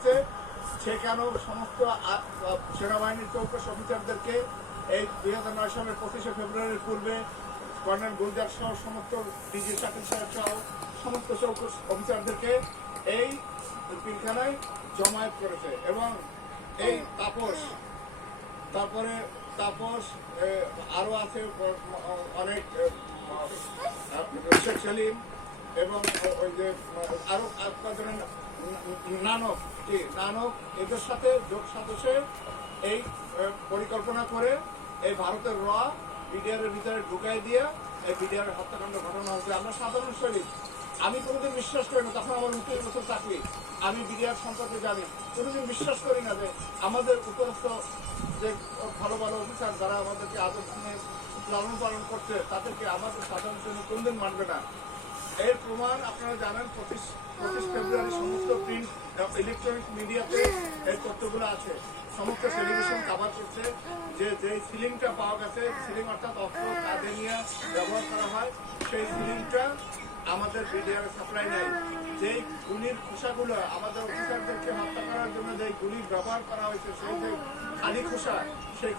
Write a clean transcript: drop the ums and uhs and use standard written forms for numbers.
করেছে, সেখানেও সমস্ত সেনাবাহিনীর চৌকস অফিসারদেরকে এই 2009 সালের 25শে ফেব্রুয়ারির পূর্বে কর্নেল গুলজার সহ সমস্ত ডিজি শাকিল সাহেব সহ সমস্ত চৌকস অফিসারদেরকে এই পিলখানায় জমায়েত করেছে। এবং এই তারপরে তাপস আরও আছে অনেক শেখ সেলিম এবং ওই যে আরও আপনাদের নানক এদের সাথে যোগ সাজসে এই পরিকল্পনা করে এই ভারতের বিডিআর এর ভিতরে ঢুকাই দিয়ে এই বিডিআর হত্যাকাণ্ড ঘটানো হয়েছে। আমরা সাধারণ সৈনিক, আমি কোনোদিন বিশ্বাস করি না, তখন আমার 29 বছর চাকরি, আমি বিডিআর সম্পর্কে জানি, কোনোদিন বিশ্বাস করি না যে আমাদের উপরস্থ যে ভালো ভালো অফিসার যারা আমাদেরকে আদর নিয়ে লালন পালন করছে তাদেরকে আমাদের সাধারণ সৈনিক কোনদিন মানবে না। এর প্রমাণ আপনারা জানেন, 25 ফেব্রুয়ারি সমস্ত প্রিন্ট ইলেকট্রনিক মিডিয়াতে এই তথ্যগুলো আছে। সমস্ত টেলিভিশন কভার করছে যে সিলিংটা পাওয়া গেছে, সিলিং অর্থাৎ অস্ত্র কাঁধে নিয়ে ব্যবহার করা হয়, সেই সিলিংটা আমাদের বিডিআর সাপ্লাই নেই। যেই গুলির খোসাগুলো আমাদের অফিসারদেরকে হত্যা করার জন্য যেই গুলি ব্যবহার করা হয়েছে, সেই যে খালি খোসা, সেই